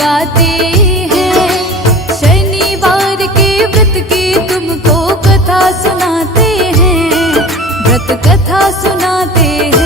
गाते हैं। शनिवार के व्रत की तुमको कथा सुनाते हैं, व्रत कथा सुनाते हैं।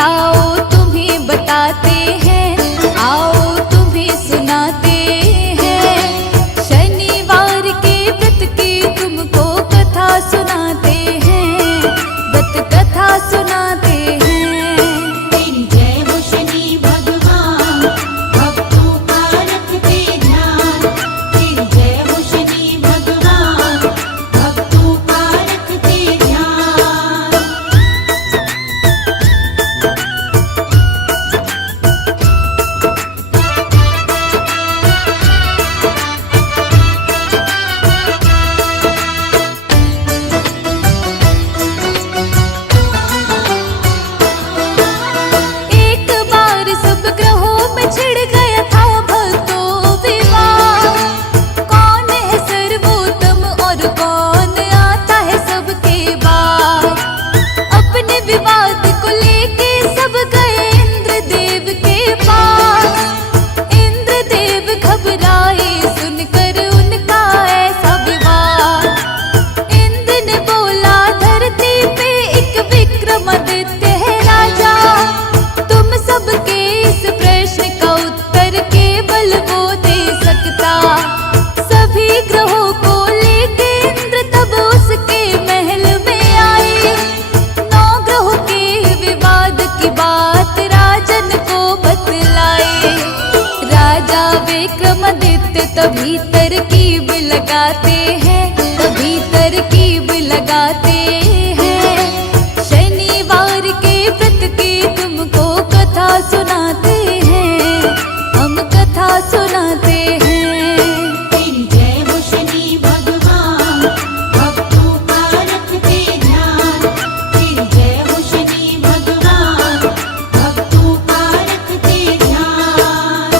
आओ तुम्हें बताते हैं, आओ तुम्हें सुनाते हैं। शनिवार के व्रत की तुमको कथा सुनाते हैं, व्रत कथा सुनाते हैं। तेरी जय हो शनि भगवान, भक्तों का रखते ध्यान। तेरी जय हो शनि भगवान, भक्तों का रखते ध्यान। विक्रमादित्य तभी तरकीब लगाते हैं, तभी तरकीब लगाते हैं। शनिवार के व्रत की तुमको कथा सुनाते हैं, हम कथा सुनाते हैं। तेरी जय हो शनि भगवान, भक्तों का रखते ध्यान। तेरी जय हो शनि भगवान, भक्तों का रखते ध्यान।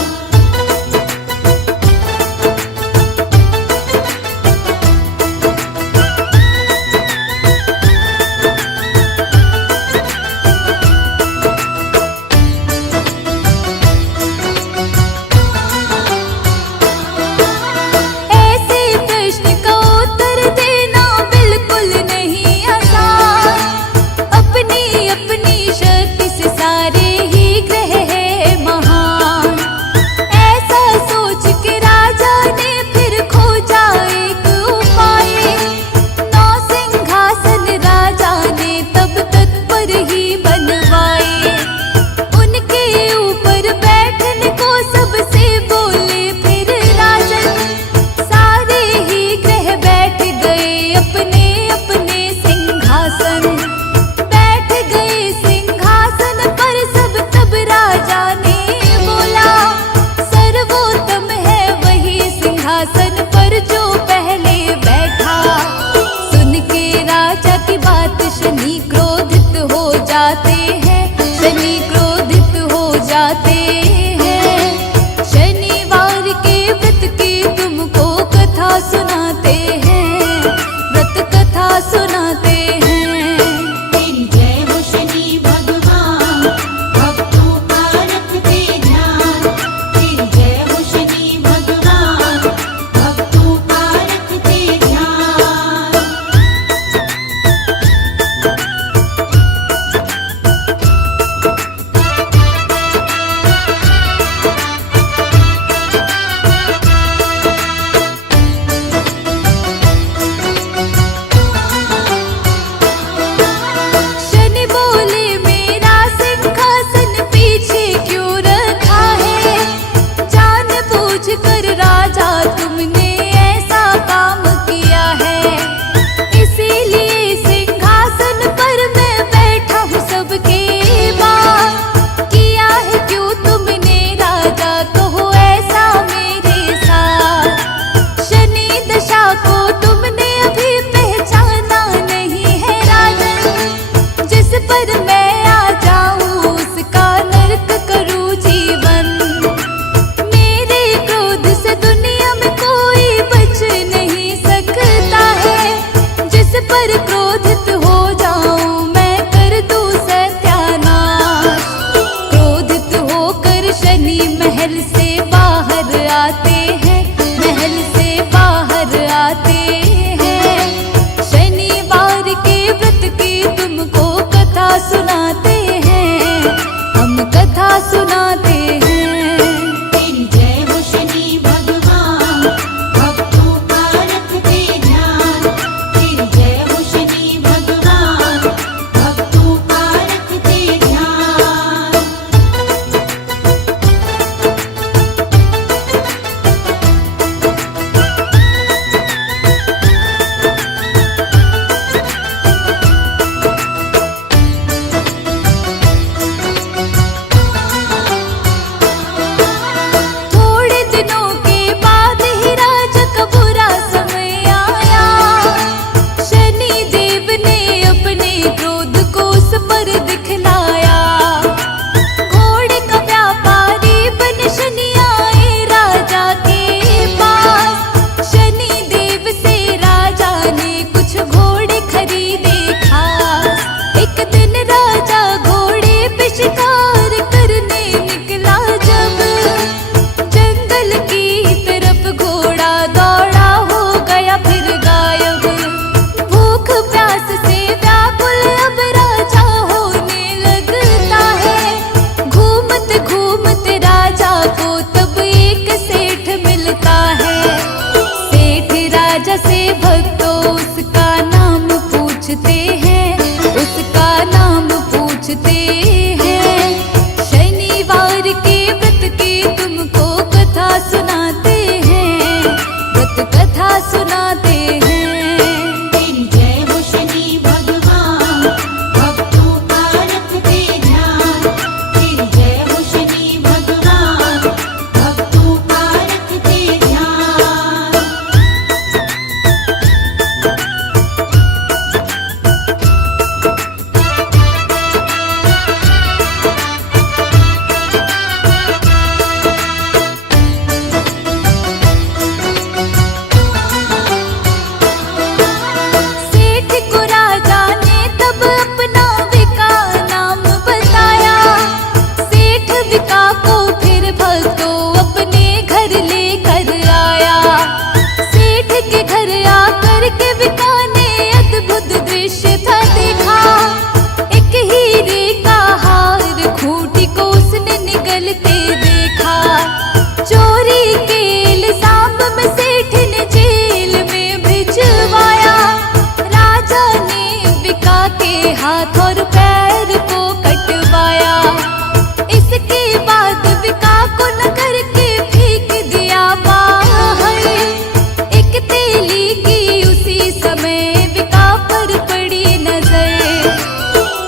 पर मैं आ जाऊं उसका नरक करूं जीवन। मेरे क्रोध से दुनिया में कोई बच नहीं सकता है, जिस पर क्रोधित हो जाऊं मैं कर दूं सत्यानाश। क्रोधित होकर शनि महल से बाहर आते हैं, महल से बाहर आते हैं। शनिवार के व्रत की तुमको कथा सुनाते हैं, हम कथा सुनाते हैं। तेरी जय हो शनि भगवान, भक्तों का रखते ध्यान। तेरी जय हो शनि भगवान, भक्तों का रखते ध्यान। थोड़े दिनों के बाद ही राजा का बुरा समय आया। शनि देव ने अपने क्रोध को उस पर दिखलाया। घोड़े का व्यापारी बन शनि आए राजा के पास। शनि देव से राजा ने कुछ घोड़े खरीदे खास। एक दिन राजा घोड़े पे शिकार करने निकला जब, जंगल की तरफ घोड़ा दौड़ा हो गया फिर गायब। भूख प्यास से व्याकुल अब राजा होने लगता है। घूमते घूमते राजा को तब एक सेठ मिलता है। सेठ राजा से भक्तों उसका नाम पूछते हैं, उसका नाम पूछते हैं। शनिवार के व्रत की तुमको कथा सुनाते हैं, व्रत कथा सुनाते हैं। तेरी जय हो शनि भगवान, भक्तों का रखते ध्यान। तेरी जय हो शनि भगवान, भक्तों का रखते ध्यान। सेठ को राजा ने तब अपना विका नाम बताया। सेठ विका को फिर भक्तों अपने घर लेकर आया। सेठ के घर आकर के विका ने अद्भुत दृश्य था देखा। एक हीरे का हार खूंटी को उसने निगलते देखा। चोरी के इल्जाम में सेठ ने जेल में भिजवाया। राजा ने विका के हाथ और पैर को कटवाया। इसके बाद विका को नगर के फेंक दिया बाहर। एक तेली की उसी समय विका पर पड़ी नजर।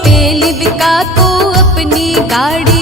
तेली विका को अपनी गाड़ी